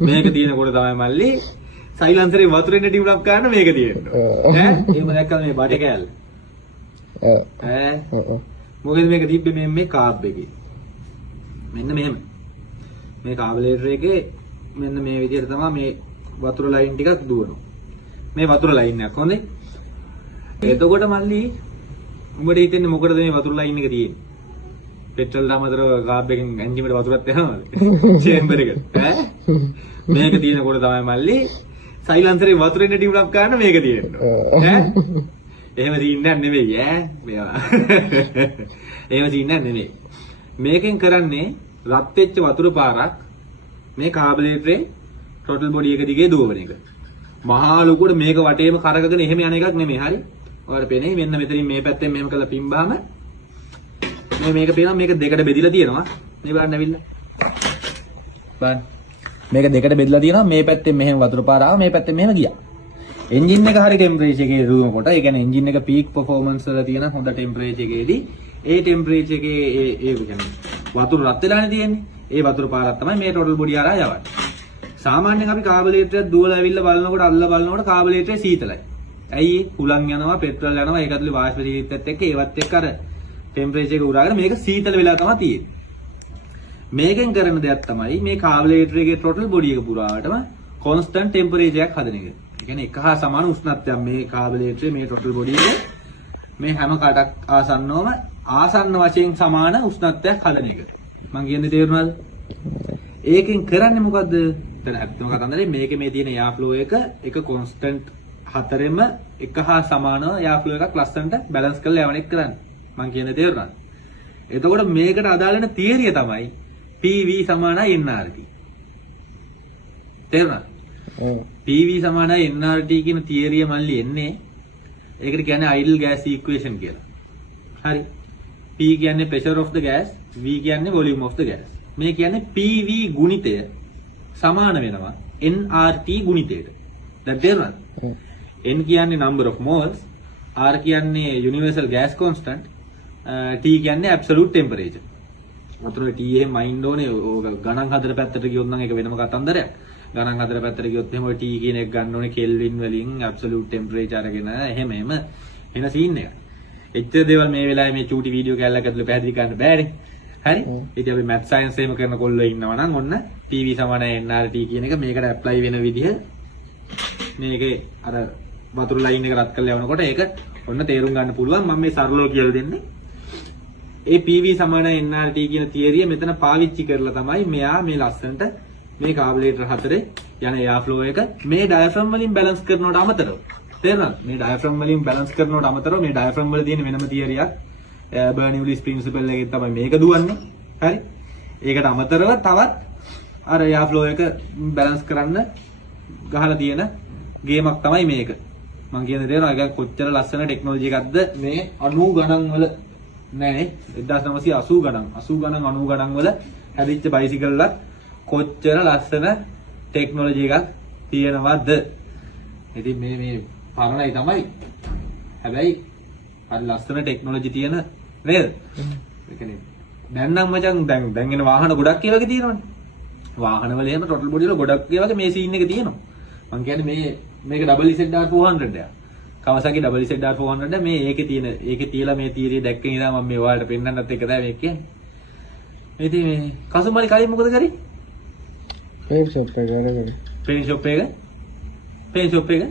මේක තියෙනකොට තමයි මල්ලි සයිලන්සරේ වතුරෙන් ඩිවලොප් කරන්න මේක තියෙනවා. ඈ එහෙම දැක්කම මේ බඩේ කෑල්ල. මොකද මේක තිබ්බේ මේ කාබ් එකේ. මෙන්න මෙහෙම. මේ කාබලේටර් එකේ මෙන්න මේ විදිහට තමයි මේ වතුර ලයින් ටිකක් දුවනවා. මේ වතුර ලයින් එකක් හොඳේ. එතකොට මල්ලි උඹට හිතෙන්නේ මොකටද මේ වතුර ලයින් එක තියෙන්නේ? පෙට්‍රල් දාමතරව කාබ් එකෙන් එන්ජින් එකට වතුරක් යනවාද? චේම්බර් එකට. ඈ මේක තියෙනකොට තමයි මල්ලි සයිලන්සරේ වතුරෙන් ඩිවලොප් කරන්න මේක තියෙනවා. ඈ එහෙම තියෙන්නේ නෙමෙයි ඈ මේවා. එහෙම තියෙන්නේ නෙමෙයි. මේකෙන් කරන්නේ රත් වෙච්ච වතුර පාරක් මේ කාබලේටරේ ටෝටල් බොඩි එක දිගේ දුවන එක. මහා ලොකුවට මේක වටේම කරකගෙන එහෙම යන එකක් නෙමෙයි. හරි? ඔයාලට පේන්නේ මෙන්න මෙතනින් මේ පැත්තෙන් මෙහෙම කරලා පිම්බාම මේක පේනවා මේක දෙකට බෙදිලා තියෙනවා. මේ බලන්න ඇවිල්ලා. බලන්න. මේක දෙකට බෙදලා තියෙනවා. මේ පැත්තෙන් මෙහෙම වතුර පාර ආවා. මේ පැත්තෙන් මෙහෙම ගියා. එන්ජින් එක හරි ටෙම්පරේචර් එකේ දුවනකොට ඒ කියන්නේ එන්ජින් එක පීක් පර්ෆෝමන්ස් වල තියෙන හොඳ ටෙම්පරේචර් එකේදී ඒ ටෙම්පරේචර් එකේ ඒ කියන්නේ වතුර රත් වෙලානේ තියෙන්නේ. ඒ වතුර පාරක් තමයි මේ ටෝටල් බොඩි හරහා යවන්නේ. සාමාන්‍යයෙන් අපි කාබලේටරයක් දුවලා ඇවිල්ලා බලනකොට අල්ලලා බලනකොට කාබලේටරේ සීතලයි. ඇයි හුලං යනවා පෙට්‍රල් යනවා ඒක ඇතුලේ වාෂ්ප ජීවිතයත් එක්ක ඒවත් එක්ක අර ටෙම්පරේචර් එක උරාගෙන මේක සීතල වෙලා තමයි තියෙන්නේ. මේකෙන් කරන දෙයක් තමයි මේ කාබලේටර් එකේ ටෝටල් බොඩි එක පුරාවටම කොන්ස්ටන්ට් ටෙම්පරේචර් එකක් හදන එක. ඒ කියන්නේ එක හා සමාන උෂ්ණත්වයක් මේ කාබලේටරේ මේ ටෝටල් බොඩි එකේ මේ හැම කටක් ආසන්නවම ආසන්න වශයෙන් සමාන උෂ්ණත්වයක් හදන එක. මම කියන්නේ තේරුණාද? ඒකෙන් කරන්නේ මොකද්ද? දැන් ඇත්තම කතන්දරේ මේකේ මේ තියෙන එයා ෆ්ලෝ එක කොන්ස්ටන්ට් හතරෙම එක හා සමානව එයා ෆ්ලෝ එකක් ලස්සනට බැලන්ස් කරලා යවන එක කරන්නේ. මම කියන්නේ තේරුණාද? එතකොට මේකට අදාළ වෙන තියරිය තමයි PV = nRT. තේරුණාද? PV = nRT කියන තියරිය මල්ලි එන්නේ ඒකට කියන්නේ ideal gas equation කියලා. හරි. P කියන්නේ pressure of the gas, V කියන්නේ volume of the gas. මේ කියන්නේ PV ගුණිතය සමාන වෙනවා nRT ගුණිතයට. දැන් තේරුණාද? N කියන්නේ number of moles, R කියන්නේ universal gas constant, T කියන්නේ absolute temperature. වතුරේ T එහෙම මයින්ඩ් ඕනේ. ගණන් හතර පැත්තට ගියොත් නම් ඒක වෙනම කතන්දරයක්. ගණන් හතර පැත්තට ගියොත් එහෙම T කියන එක ගන්න ඕනේ කෙල්වින් වලින් absolute temperature අරගෙන එහෙම එන සීන් එක. එච්චර දේවල් මේ වෙලාවේ මේ චූටි වීඩියෝ කැල්ලක් ඇතුලේ පැහැදිලි කරන්න බෑනේ. හරි? ඉතින් අපි math science එහෙම කරන කොල්ලෝ ඉන්නවා නම් ඔන්න PV = nRT කියන එක මේකට ඇප්ලයි වෙන විදිහ මේකේ අර වතුර ලයින් එක රත් කරලා යවනකොට ඒක ඔන්න තේරුම් ගන්න පුළුවන්. මම මේ සරලව කියලා දෙන්නේ. ඒ PV = nRT කියන තියරිය මෙතන පාවිච්චි කරලා තමයි මෙයා මේ ලස්සනට මේ කාබලේටර් හතරේ යන එයා ෆ්ලෝ එක මේ ඩයෆ්‍රම් වලින් බැලන්ස් කරනවට අමතරව තේරුණාද? මේ ඩයෆ්‍රම් වලින් බැලන්ස් කරනවට අමතරව මේ ඩයෆ්‍රම් වල තියෙන වෙනම තියරියක් බර්නිව්ලිස් ප්‍රින්සිපල් එකෙන් තමයි මේක දුවන්නේ. හරි? ඒකට අමතරව තවත් අර එයා ෆ්ලෝ එක බැලන්ස් කරන්න ගහලා තියෙන ගේමක් තමයි මේක. මම කියන්නේ තේරෙනවා ඒක කොච්චර ලස්සන ටෙක්නොලොජි එකක්ද මේ 90 ගණන් වල නෑනේ 1980 ගණන් 80 ගණන් 90 ගණන් වල හැදිච්ච බයිසිකල් එකක් කොච්චර ලස්සන ටෙක්නොලොජි එකක් තියෙනවද? ඉතින් මේ පරණයි තමයි. හැබැයි හරි ලස්සන ටෙක්නොලොජි තියෙන නේද? ඒ කියන්නේ දැන් නම් මචං දැන් එන වාහන ගොඩක් ඒ වගේ තියෙනවනේ. වාහන වල එහෙම ටෝටල් බොඩි වල ගොඩක් ඒ වගේ මේ සීන් එක තියෙනවා. මම කියන්නේ මේක WZR400 එකක්. Kawasaki WZR400 මේ ඒකේ තියලා මේ තීරිය දැක්කේ ඉඳලා මම මේ ඔයාලට පෙන්නන්නත් එක තමයි මේ කියන්නේ. ඉතින් මේ කසුමලි කලින් මොකද කරේ? පේන්ට් ෂොප් එක කරේ. පේන්ට් ෂොප් එක? පේන්ට් ෂොප් එක?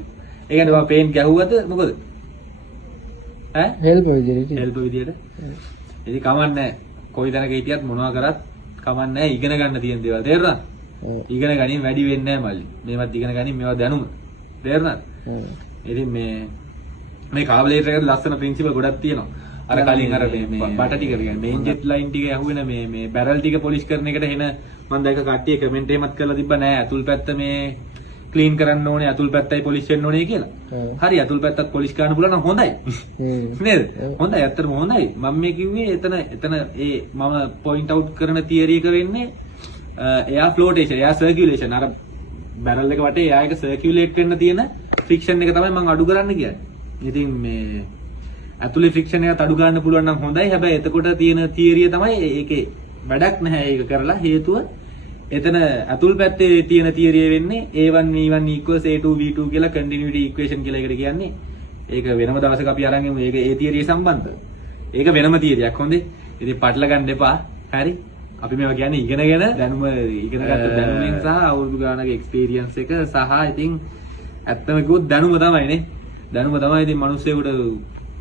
ඒ කියන්නේ ඔයා පේන්ට් ගැහුවද මොකද? ඈ? හෙල්ප් විදියට. හෙල්ප් විදියට. ඉතින් කමන්නේ කොයි තැනක හිටියත් මොනවා කරත් කමන්නේ ඉගෙන ගන්න තියෙන දේවල් තේරුණාද? ඉගෙන ගනින් වැඩි වෙන්නේ නැහැ මල්ලි. මේවත් ඉගෙන ගනින් මේවා දැනුම. තේරුණාද? ඉතින් මේ කාබලේටර් එකේ ලස්සන ප්‍රින්සිපල් ගොඩක් තියෙනවා. අර කලින් අර මේ බට ටික කියන්නේ මේන් ජෙට් ලයින් ටික ඇහුවෙන මේ බැරල් ටික පොලිෂ් කරන එකට එන මම දැක්ක කට්ටිය කමෙන්ට් එහෙමත් කරලා තිබ්බා නෑ අතුල් පැත්ත මේ ක්ලීන් කරන්න ඕනේ අතුල් පැත්තයි පොලිෂ් වෙන්න ඕනේ කියලා. හරි අතුල් පැත්තත් පොලිෂ් කරන්න පුළුවන් නම් හොඳයි. නේද? හොඳයි ඇත්තටම හොඳයි. මම මේ කිව්වේ එතන ඒ මම පොයින්ට් අවුට් කරන තියරි එක වෙන්නේ එයා ෆ්ලෝටේෂන් එයා සර්කියුලේෂන් අර බැරල් එක වටේ එයා එක සර්කියුලේට් වෙන්න තියෙන ෆ්‍රික්ෂන් එක තමයි මම අඩු කරන්න කියන්නේ. ඉතින් මේ ඇතුලේ ෆ්‍රික්ෂන් එකත් අඩු ගන්න පුළුවන් නම් හොඳයි. හැබැයි එතකොට තියෙන තියරිය තමයි ඒකේ වැඩක් නැහැ ඒක කරලා හේතුව එතන අතුල් පැත්තේ තියෙන තියරිය වෙන්නේ A1 V1 equals A2 V2 කියලා continuity equation කියලා එකට කියන්නේ. ඒක වෙනම දවසක අපි අරන් යමු. ඒක ඒ තියරිය සම්බන්ධ. ඒක වෙනම තියරියක් හොඳේ. ඉතින් පටල ගන්න එපා. හරි. අපි මේවා කියන්නේ ඉගෙනගෙන ඉගෙනගත්ත දැනුමින් සහ අවුරුදු ගානක එක්ස්පීරියන්ස් එක සහ ඉතින් ඇත්තම කිව්වොත් දැනුම තමයිනේ. දැනුම තමයි ඉතින් මිනිස්සුෙකුට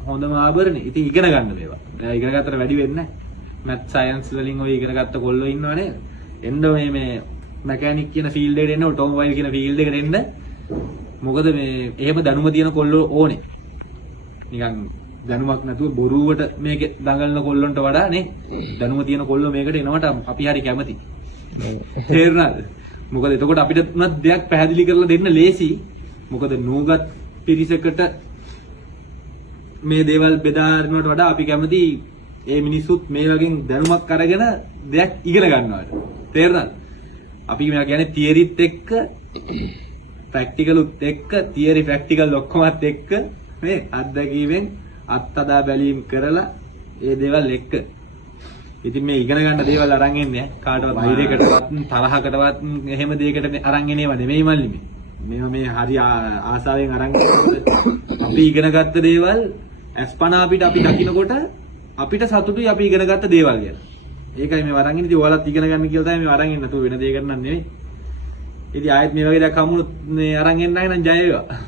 හොඳම ආභරණේ. ඉතින් ඉගෙන ගන්න මේවා. ඉගෙන ගත්තට වැඩි වෙන්නේ නැහැ. මැත් සයන්ස් වලින් ඔය ඉගෙන ගත්ත කොල්ලෝ ඉන්නවනේ. එන්න මේ මැකැනික් කියන ෆීල්ඩ් එකට එන්න ඔටෝමොබයිල් කියන ෆීල්ඩ් එකට එන්න. මොකද මේ එහෙම දැනුම තියෙන කොල්ලෝ ඕනේ. නිකන් දැනුමක් නැතුව බොරුවට මේක දඟලන කොල්ලොන්ට වඩා නේ දැනුම තියෙන කොල්ලෝ මේකට එනවට අපි හරි කැමති. තේරුණාද? මොකද එතකොට අපිට උනත් දෙයක් පැහැදිලි කරලා දෙන්න ලේසි. මොකද නූගත් පිරිසකට මේ දේවල් බෙදා හරිනවට වඩා අපි කැමති ඒ මිනිස්සුත් මේ වගේ දැනුමක් අරගෙන දෙයක් ඉගෙන ගන්නවට. තේරුණාද? අපි මේවා කියන්නේ තියරිත් එක්ක ප්‍රැක්ටිකලුත් එක්ක තියරි ප්‍රැක්ටිකල් ඔක්කොමත් එක්ක මේ අත්දැකීමෙන් අත්දැක බැලීම් කරලා ඒ දේවල් එක්ක. ඉතින් මේ ඉගෙන ගන්න දේවල් අරන් එන්නේ කාටවත් වෛරයකටවත් තරහකටවත් එහෙම දෙයකට අරන් එනේව නෙමෙයි මල්ලි මේ. මේවා මේ හරි ආසාවෙන් අරන් අපි ඉගෙන ගත්ත දේවල් අස්පනා අපිට අපි දකින්නකොට අපිට සතුටුයි අපි ඉගෙන ගත්ත දේවල් ගැන. ඒකයි මේ වරන් ඉන්නේ. ඉතින් ඔයාලත් ඉගෙන ගන්න කියලා තමයි මේ වරන් ඉන්නේ. නැතුව වෙන දෙයකට නන් නෙවෙයි. ඉතින් ආයෙත් මේ වගේ දෙයක් හමුනොත් මේ අරන් එන්නයි නම් ජය වේවා.